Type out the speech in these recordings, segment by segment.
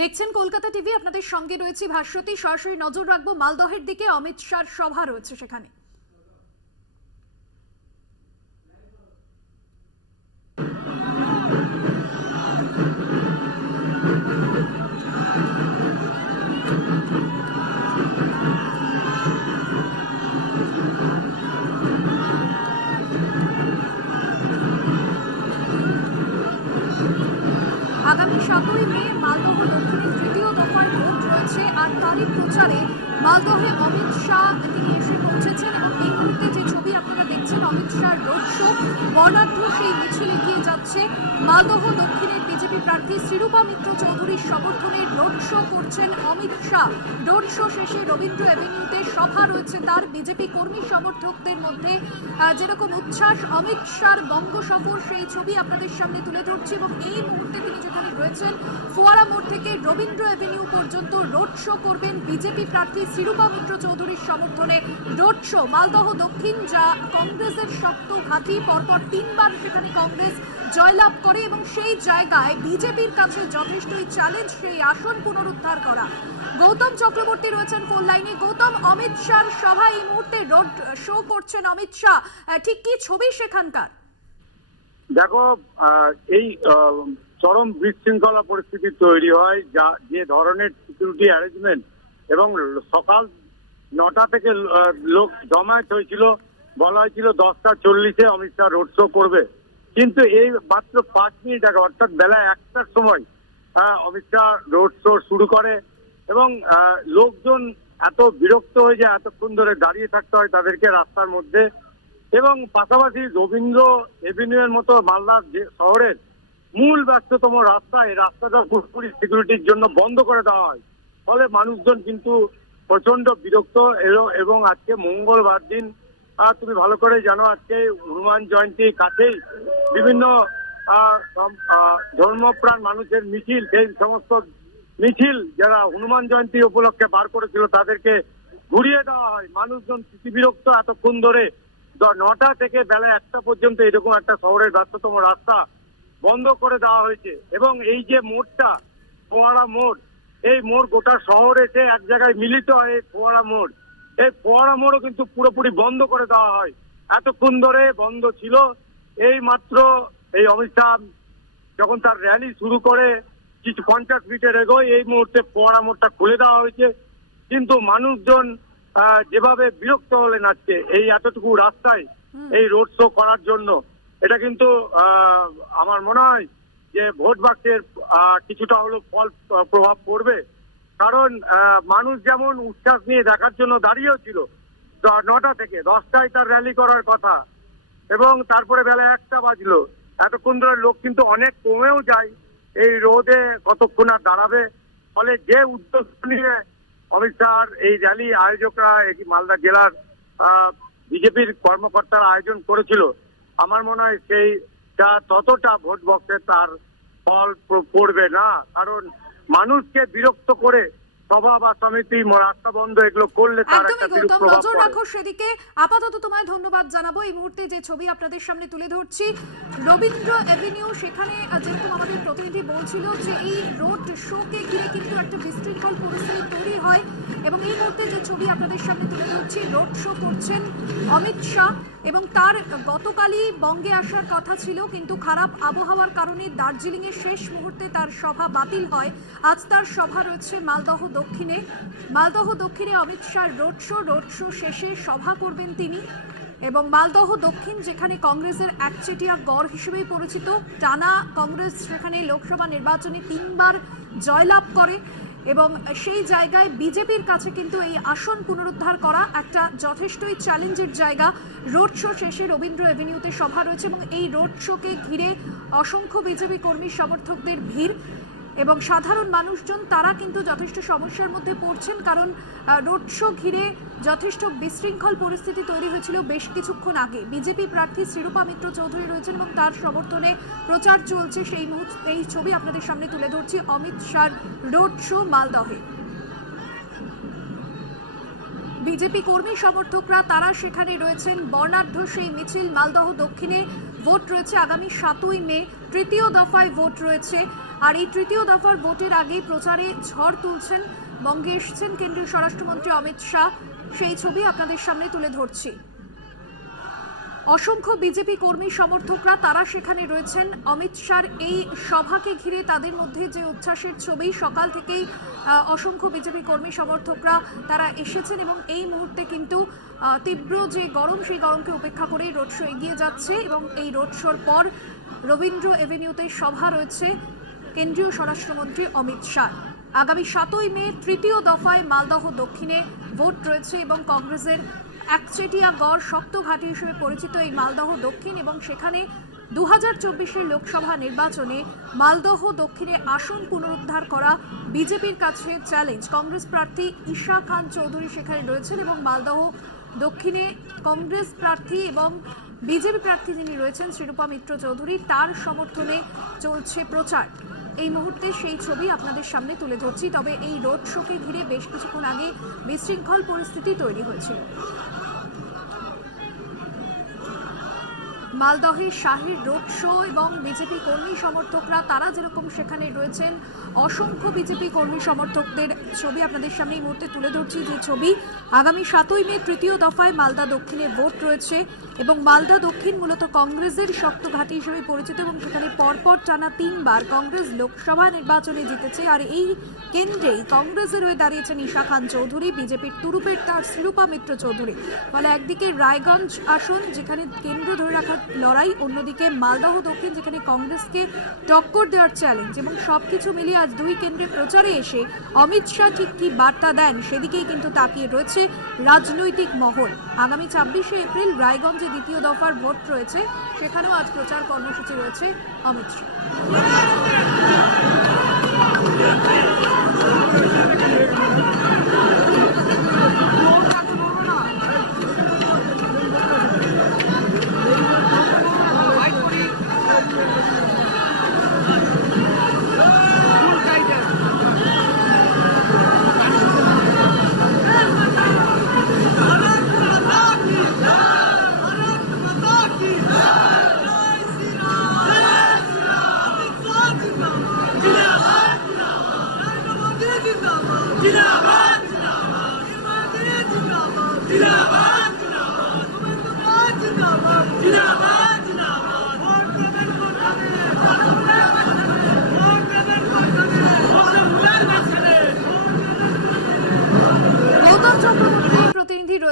দেখছেন কলকাতা টিভি, আপনাদের সঙ্গে রয়েছে ভাস্বতী। সরাসরি নজর রাখব মালদহের দিকে, অমিত শাহর সভা রয়েছে সেখানে। আর তারই প্রচারে মালদহে অমিত শাহ তিনি এসে পৌঁছেছেন এবং এই মুহূর্তে যে ছবি আপনারা দেখছেন, অমিত শাহ রোড শো, বর্ণাঢ্য সেই মিছিল এগিয়ে যাচ্ছে মালদহ দক্ষিণের বিজেপি প্রার্থী শ্রীরূপা মিত্র চৌধুরীর সমর্থনে রোড শো করছেন অমিত শাহ। রোড শো শেষে রবীন্দ্র এভিনিউতে সভা রয়েছে তার বিজেপি কর্মী সমর্থকদের মধ্যে। যেরকম উচ্ছ্বাস, অমিত শাহর বঙ্গ সফর, সেই ছবি আপনাদের সামনে তুলে ধরছি এবং এই মুহূর্তে তিনি যেখানে রয়েছেন, ফোয়ারা মোড় থেকে রবীন্দ্র এভিনিউ পর্যন্ত রোড শো করবেন বিজেপি প্রার্থী শ্রীরূপা মিত্র চৌধুরীর সমর্থনে রোড শো। মালদহ দক্ষিণ যা কংগ্রেসের শক্ত ঘাঁটি, পরপর তিনবার সেখানে কংগ্রেস জয়লাভ করে এবং সেই জায়গায় বিজেপির কাছে যথেষ্টই চ্যালেঞ্জ সেই আসন পুনরুদ্ধার করা। গৌতম চক্রবর্তী রয়েছেন ফোন লাইনে গৌতম, অমিত শাহর সভা এই মুহূর্তে রোড শো করছেন অমিত শাহ। ঠিক কি ছবি সেখানকার? দেখো এই চরম বিশৃঙ্খলা পরিস্থিতি তৈরি হয় যা, যে ধরনের সিকিউরিটি অ্যারেঞ্জমেন্ট এবং সকাল নটা থেকে লোক জমায়েত হয়েছিল। বলা হয়েছিল দশটা চল্লিশে অমিত শাহ রোড শো করবে। কিন্তু এই মাত্র পাঁচ মিনিট আগে, অর্থাৎ বেলা একটার সময় অমিত শাহ রোড শো শুরু করে এবং লোকজন এত বিরক্ত হয়ে যায়, এতক্ষণ ধরে দাঁড়িয়ে থাকতে হয় তাদেরকে রাস্তার মধ্যে এবং পাশাপাশি রবীন্দ্র এভিনিউয়ের মতো মালদা শহরের মূল ব্যস্ততম রাস্তা, এই রাস্তাটা পুরোপুরি সিকিউরিটির জন্য বন্ধ করে দেওয়া হয়। ফলে মানুষজন কিন্তু প্রচণ্ড বিরক্ত এলো এবং আজকে মঙ্গলবার দিন আহ, তুমি ভালো করে জানো আজকে হনুমান জয়ন্তী কাছেই বিভিন্ন ধর্মপ্রাণ মানুষের মিছিল সেই সমস্ত মিছিল যারা হনুমান জয়ন্তী উপলক্ষে বার করেছিল তাদেরকে ঘুরিয়ে দেওয়া হয়। মানুষজন বিরক্ত এতক্ষণ ধরে। নটা থেকে বেলা একটা পর্যন্ত এরকম একটা শহরের ব্যস্ততম রাস্তা বন্ধ করে দেওয়া হয়েছে এবং এই যে মোড়টা ফোয়ারা মোড় এই মোড় গোটা শহর এসে এক জায়গায় মিলিত হয় ফোয়ারা মোড় এই ফোয়ারা মোড়ও কিন্তু পুরোপুরি বন্ধ করে দেওয়া হয়। এতক্ষণ ধরে বন্ধ ছিল। এই মাত্র এই অমিত শাহ যখন তার র্যালি শুরু করে কিছু পঞ্চাশ মিটার এগোয় এই মুহূর্তে ফোয়ারা মোড়টা খুলে দেওয়া হয়েছে। কিন্তু মানুষজন আহ, যেভাবে বিরক্ত হলেন আজকে এই এতটুকু রাস্তায় এই রোড শো করার জন্য এটা কিন্তু আহ, আমার মনে হয় যে ভোট বাক্যের কিছুটা হলো ফল প্রভাব পড়বে। কারণ মানুষ যেমন উচ্ছ্বাস নিয়ে দেখার জন্য দাঁড়িয়েও ছিল নটা থেকে দশটায় তার র্যালি করার কথা। এবং তারপরে বেলা একটা বাজলো। এতক্ষণ ধরে লোক কিন্তু অনেক কমেও যায়, এই রোদে কতক্ষণ আর দাঁড়াবে? ফলে যে উদ্যোগ নিয়ে অমিত শাহর এই র্যালি আয়োজকরা মালদা জেলার বিজেপির কর্মকর্তারা আয়োজন করেছিল, আমার মনে হয় সেইটা ততটা ভোট বক্সে তার ফল পড়বে না। কারণ মানুষকে বিরক্ত করে সভা বা সমিতি রাস্তা বন্ধ এগুলো করলে তার একটা একদমই বিরূপ গৌতম প্রভাব নজর রাখো সেদিকে। আপাতত তোমায় ধন্যবাদ জানাব। এই মুহূর্তে যে ছবি আপনাদের সামনে তুলে ধরছি রবীন্দ্র এভিনিউ সেখানে যেরকম আমাদের প্রতিনিধি বলছিল যে এই রোড শোকে ঘিরে কিন্তু একটা বিশৃঙ্খল পরিস্থিতি তৈরি হয় এবং এই মুহূর্তে যে ছবি আপনাদের সামনে তুলে ধরছি রোড শো করছেন অমিত শাহ এবং তার গতকালই বঙ্গে আসার কথা ছিল কিন্তু খারাপ আবহাওয়ার কারণে দার্জিলিং এর শেষ মুহূর্তে তার সভা বাতিল হয়। আজ তার সভা রয়েছে মালদহ দক্ষিণে, মালদহ দক্ষিণে Amit Shah road show road show শেষে সভা করবেন তিনি এবং মালদহ দক্ষিণ যেখানে কংগ্রেসের একচেটিয়া গড় হিসেবেই পরিচিত, টানা কংগ্রেস সেখানে লোকসভা নির্বাচনে তিনবার জয়লাভ করে এবং সেই জায়গায় বিজেপির কাছে কিন্তু এই আসন পুনরুদ্ধার করা একটা যথেষ্টই চ্যালেঞ্জের জায়গা। রোড শো শেষে রবীন্দ্র এভিনিউতে সভা রয়েছে এবং এই রোড শোকে ঘিরে অসংখ্য বিজেপি কর্মী সমর্থকদের ভিড়। এবং সাধারণ মানুষজন, তারা কিন্তু যথেষ্ট সমস্যার মধ্যে পড়ছেন কারণ রোড শো ঘিরে যথেষ্ট বিশৃঙ্খল পরিস্থিতি তৈরি হয়েছিল বেশ কিছুক্ষণ আগে। বিজেপি প্রার্থী শ্রীরূপা মিত্র চৌধুরী রয়েছেন এবং তার সমর্থনে প্রচার চলছে সেই মুহূর্তে, এই ছবি আপনাদের সামনে তুলে ধরছি অমিত শাহর রোড শো মালদহে। বিজেপি কর্মী সমর্থকরা, তারা সেখানে রয়েছেন বর্ণাঢ্য সেই মিছিল মালদহ দক্ষিণে। ভোট রয়েছে আগামী সাতই মে। তৃতীয় দফায় ভোট রয়েছে। আর এই তৃতীয় দফার ভোটের আগেই প্রচারে ঝড় তুলছেন, বঙ্গে এসছেন কেন্দ্রীয় স্বরাষ্ট্রমন্ত্রী অমিত শাহ। সেই ছবি আপনাদের সামনে তুলে ধরছি। অসংখ্য বিজেপি কর্মী সমর্থকরা, তারা সেখানে রয়েছেন। অমিত শাহর এই সভাকে ঘিরে তাদের মধ্যে যে উচ্ছ্বাসের ছবি, সকাল থেকেই অসংখ্য বিজেপি কর্মী সমর্থকরা তারা এসেছেন এবং এই মুহূর্তে কিন্তু তীব্র যে গরম, সেই গরমকে উপেক্ষা করে রোড শো এগিয়ে যাচ্ছে এবং এই রোড শোর পর রবীন্দ্র এভিনিউতে সভা রয়েছে কেন্দ্রীয় স্বরাষ্ট্রমন্ত্রী অমিত শাহ। আগামী সাতই মে তৃতীয় দফায় মালদহ দক্ষিণে ভোট রয়েছে এবং কংগ্রেসের একচেটিয়া গড় শক্ত ঘাঁটি হিসেবে পরিচিত এই মালদহ দক্ষিণ এবং সেখানে দু হাজার চব্বিশের লোকসভা নির্বাচনে মালদহ দক্ষিণে আসন পুনরুদ্ধার করা বিজেপির কাছে চ্যালেঞ্জ কংগ্রেস প্রার্থী ঈশা খান চৌধুরী সেখানে রয়েছেন এবং মালদহ দক্ষিণে কংগ্রেস প্রার্থী এবং বিজেপি প্রার্থী যিনি রয়েছেন শ্রীরূপা মিত্র চৌধুরী, তার সমর্থনে চলছে প্রচার। এই মুহূর্তে সেই ছবি আপনাদের সামনে তুলে ধরছি, তবে এই রোড শোকে ঘিরে বেশ কিছুক্ষণ আগে বিশৃঙ্খল পরিস্থিতি তৈরি হয়েছিল। মালদহের শাহীর রোড শো এবং বিজেপি কর্মী সমর্থকরা, তারা যেরকম সেখানে রয়েছেন, অসংখ্য বিজেপি কর্মী সমর্থকদের ছবি আপনাদের সামনে এই মুহূর্তে তুলে ধরছি যে ছবি আগামী সাতই মে তৃতীয় দফায় মালদা দক্ষিণে ভোট রয়েছে এবং মালদা দক্ষিণ মূলত কংগ্রেসের শক্ত ঘাঁটি হিসেবে পরিচিত এবং সেখানে পরপর টানা তিনবার কংগ্রেস লোকসভা নির্বাচনে জিতেছে। আর এই কেন্দ্রেই কংগ্রেসের হয়ে দাঁড়িয়েছেন ঈশা খান চৌধুরী, বিজেপির তুরুপের তার শিরূপা মিত্র চৌধুরী। ফলে একদিকে রায়গঞ্জ আসন, যেখানে কেন্দ্র ধরে রাখার লড়াই, অন্যদিকে মালদহ দক্ষিণ, যেখানে কংগ্রেসকে টক্কর দেওয়ার চ্যালেঞ্জ এবং সবকিছু মিলিয়ে আজ দুই কেন্দ্রে প্রচারে এসে অমিত শাহ ঠিক কি বার্তা দেন সেদিকেই কিন্তু তাকিয়ে রয়েছে রাজনৈতিক মহল। আগামী ছাব্বিশে এপ্রিল রায়গঞ্জে দ্বিতীয় দফার ভোট রয়েছে, সেখানেও আজ প্রচার কর্মসূচি রয়েছে অমিত শাহ।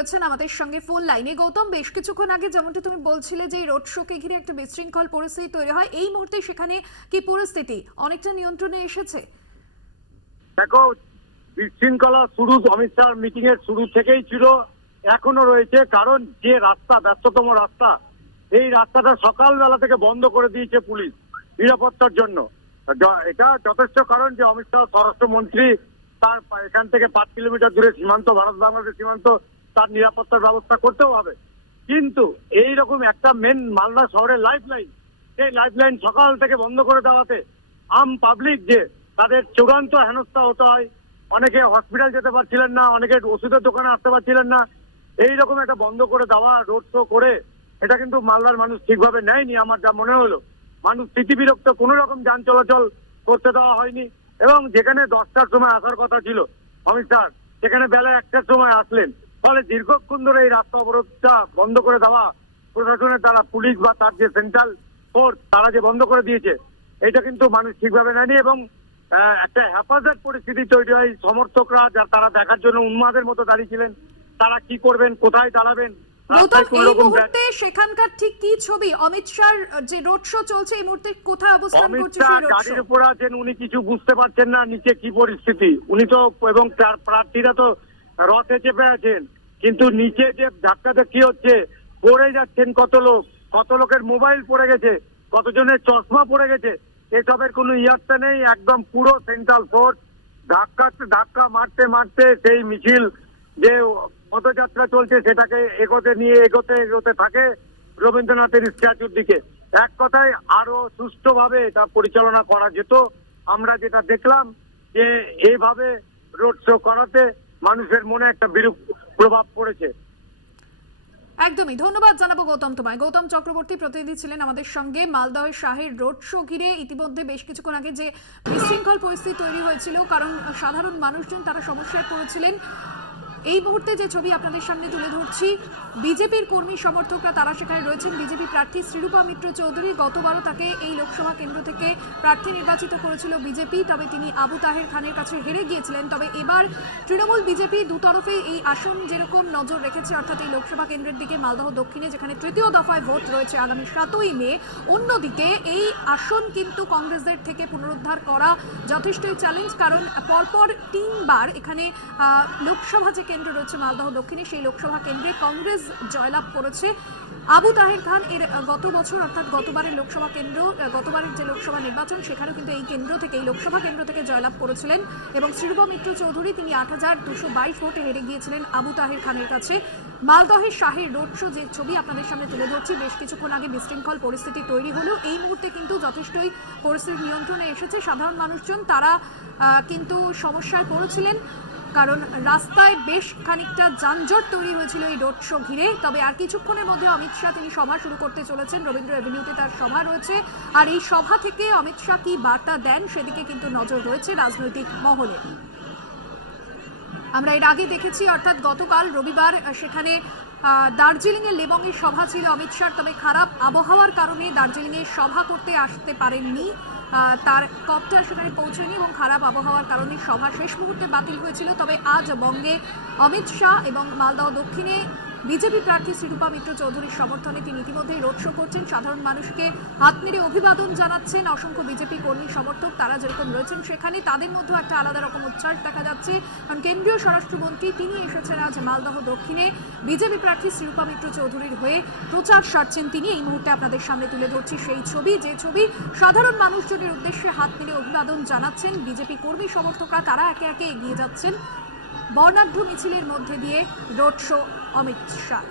রয়েছেন আমাদের সঙ্গে ফোন লাইনে গৌতম, বেশ কিছুক্ষণ আগে যেমনটা তুমি বলছিলে যে রোড শোকে ঘিরে একটা বিশৃঙ্খল পরিস্থিতি তৈরি হয়, এই মুহূর্তে সেখানে কি পরিস্থিতি? অনেকটা নিয়ন্ত্রণে এসেছে। দেখো, বিশৃঙ্খলা শুরু অমিত শাহ মিটিং এর শুরু থেকেই ছিল, এখনও রয়েছে। কারণ যে রাস্তা, ব্যস্ততম রাস্তা, এই রাস্তাটা সকালবেলা থেকে বন্ধ করে দিয়েছে পুলিশ নিরাপত্তার জন্য। এটা যথেষ্ট কারণ যে অমিত শাহ স্বরাষ্ট্রমন্ত্রী, তার এখান থেকে পাঁচ কিলোমিটার দূরে সীমান্ত ভারত বাংলাদেশ সীমান্ত তার নিরাপত্তার ব্যবস্থা করতেও হবে। কিন্তু এই রকম একটা মেন মালদা শহরের লাইফ লাইন সেই লাইফ লাইন সকাল থেকে বন্ধ করে দেওয়াতে আম পাবলিক যে তাদের চূড়ান্ত হেনস্থা হতে হয়, অনেকে হসপিটাল যেতে পারছিলেন না, অনেকে ওষুধের দোকানে আসতে পারছিলেন না এই রকম একটা বন্ধ করে দেওয়া রোড শো করে, এটা কিন্তু মালদার মানুষ ঠিকভাবে নেয়নি, আমার যা মনে হলো। মানুষ স্মৃতিবিরক্ত, কোনো রকম যান চলাচল করতে দেওয়া হয়নি, এবং যেখানে দশটার সময় আসার কথা ছিল, অমিত স্যার, সেখানে বেলা একটার সময় আসলেন। ফলে দীর্ঘক্ষণ ধরে এই রাস্তা অবরোধটা বন্ধ করে দেওয়া প্রশাসনের তারা পুলিশ বা তার যে সেন্ট্রাল ফোর্স তারা যে বন্ধ করে দিয়েছে এটা কিন্তু মানুষ ঠিকভাবে নেয়নি এবং একটা হ্যাফাজত পরিস্থিতি তৈরি হয়। সমর্থকরা যা তারা দেখার জন্য উন্মাদের মতো দাঁড়িয়েছিলেন তারা কি করবেন কোথায় দাঁড়াবেন? গৌতম এই মুহূর্তে সেখানকার ঠিক কি ছবি? অমিত শাহর যে রোড শো চলছে এই মুহূর্তে কোথায় অবস্থান করছে শাহ সেই রোড গাড়ির উপর আছেন উনি কিছু বুঝতে পারছেন না নিচে কি পরিস্থিতি। উনি তো এবং তার প্রার্থীরা তো রথে চেপে আছেন। কিন্তু নিচে যে ধাক্কাতে কি হচ্ছে, পড়ে যাচ্ছেন কত লোক, কত লোকের মোবাইল পড়ে গেছে, কতজনের চশমা পড়ে গেছে, এসবের কোনো ইয়ার্থা নেই, একদম পুরো সেন্ট্রাল ফোর্স। ধাক্কা ধাক্কা মারতে মারতে সেই মিছিল যে পদযাত্রা চলছে, সেটাকে এগোতে নিয়ে এগোতে এগোতে থাকে রবীন্দ্রনাথের স্ট্যাচুর দিকে। এক কথায় আরও সুষ্ঠুভাবে এটা পরিচালনা করা যেত। আমরা যেটা দেখলাম যে এইভাবে রোড শো করাতে মানুষের মনে একটা বিরূপ প্রভাব পড়েছে। একদমই। ধন্যবাদ জানাব গৌতম তোমায়। গৌতম চক্রবর্তী প্রতিনিধি ছিলেন আমাদের সঙ্গে মালদহের শাহের রোড শো ঘিরে। ইতিমধ্যে বেশ কিছুক্ষণ আগে যে বিশৃঙ্খল পরিস্থিতি তৈরি হয়েছিল, কারণ সাধারণ মানুষজন তারা সমস্যায় পড়েছিলেন। এই মুহূর্তে যে ছবি আপনাদের সামনে তুলে ধরছি, বিজেপির কর্মী সমর্থকরা তারা সেখানে রয়েছেন। বিজেপি প্রার্থী শ্রীরূপা মিত্র চৌধুরী গতবারও তাকে এই লোকসভা কেন্দ্র থেকে প্রার্থী নির্বাচিত করেছিল বিজেপি, তবে তিনি আবু তাহের খানের কাছে হেরে গিয়েছিলেন। তবে এবার তৃণমূল বিজেপি দুতরফে এই আসন যেরকম নজর রেখেছে, অর্থাৎ এই লোকসভা কেন্দ্রের দিকে মালদহ দক্ষিণে, যেখানে তৃতীয় দফায় ভোট রয়েছে আগামী সাতই মে, অন্যদিকে এই আসন কিন্তু কংগ্রেসদের থেকে পুনরুদ্ধার করা যথেষ্টই চ্যালেঞ্জ কারণ পরপর তিনবার এখানে লোকসভা যে কেন্দ্র রয়েছে মালদহ দক্ষিণে। সেই লোকসভা কেন্দ্রে কংগ্রেস জয়লাভ করেছে আবু তাহের খান। এর গত বছর অর্থাৎ গতবারের লোকসভা কেন্দ্র গতবারের যে লোকসভা নির্বাচন, সেখানেও কিন্তু এই কেন্দ্র থেকে, এই লোকসভা কেন্দ্র থেকে জয়লাভ করেছিলেন এবং শ্রীরূপা মিত্র চৌধুরী, তিনি আট হাজার দুশো বাইশ ভোটে হেরে গিয়েছিলেন আবু তাহের খানের কাছে। মালদহের শাহের রোড শো যে ছবি আপনাদের সামনে তুলে ধরছি, বেশ কিছুক্ষণ আগে বিশৃঙ্খল পরিস্থিতি তৈরি হলেও এই মুহূর্তে কিন্তু যথেষ্টই পরিস্থিতি নিয়ন্ত্রণে এসেছে। সাধারণ মানুষজন, তারা কিন্তু সমস্যায় পড়েছিলেন। কারণ রাস্তায় বেশ খানিকটা যানজট তৈরি হয়েছিল এই রোড শো ঘিরে। তবে আর কিছুক্ষণের মধ্যে অমিত শাহ তিনি সভা শুরু করতে চলেছেন। রবীন্দ্র এভিনিউতে তার সভা রয়েছে। আর এই সভা থেকে অমিত শাহ কি বার্তা দেন সেদিকে কিন্তু নজর রয়েছে রাজনৈতিক মহলে। আমরা এর আগে দেখেছি, অর্থাৎ গতকাল রবিবার সেখানে দার্জিলিং এর লেবংয়ে সভা ছিল অমিত শাহ তবে খারাপ আবহাওয়ার কারণে দার্জিলিং এ সভা করতে আসতে পারেননি। তার কপ্টার সেখানে পৌঁছেনি এবং খারাপ আবহাওয়ার কারণে সভা শেষ মুহূর্তে বাতিল হয়েছিল। তবে আজ বঙ্গে অমিত শাহ এবং মালদহ দক্ষিণে বিজেপি প্রার্থী শ্রীরূপা মিত্র চৌধুরীর সমর্থনে তিনি ইতিমধ্যেই রোড শো করছেন। সাধারণ মানুষকে হাত নেড়ে অভিবাদন জানাচ্ছেন। অসংখ্য বিজেপি কর্মী, সমর্থক তারা যেরকম রয়েছেন সেখানে তাদের মধ্যে একটা আলাদা রকম উচ্ছ্বাস দেখা যাচ্ছে। কারণ কেন্দ্রীয় স্বরাষ্ট্রমন্ত্রী তিনি এসেছেন আজ মালদহ দক্ষিণে। বিজেপি প্রার্থী শ্রীরূপা মিত্র চৌধুরীর হয়ে প্রচার সারছেন তিনি। এই মুহূর্তে আপনাদের সামনে তুলে ধরছি সেই ছবি। যে ছবি সাধারণ মানুষজনের উদ্দেশ্যে হাত নেড়ে অভিবাদন জানাচ্ছেন বিজেপি কর্মী, সমর্থকরা, তারা একে একে এগিয়ে যাচ্ছেন। বর্ণাঢ্য মিছিলের মধ্যে দিয়ে রোড শো অমিত শাহ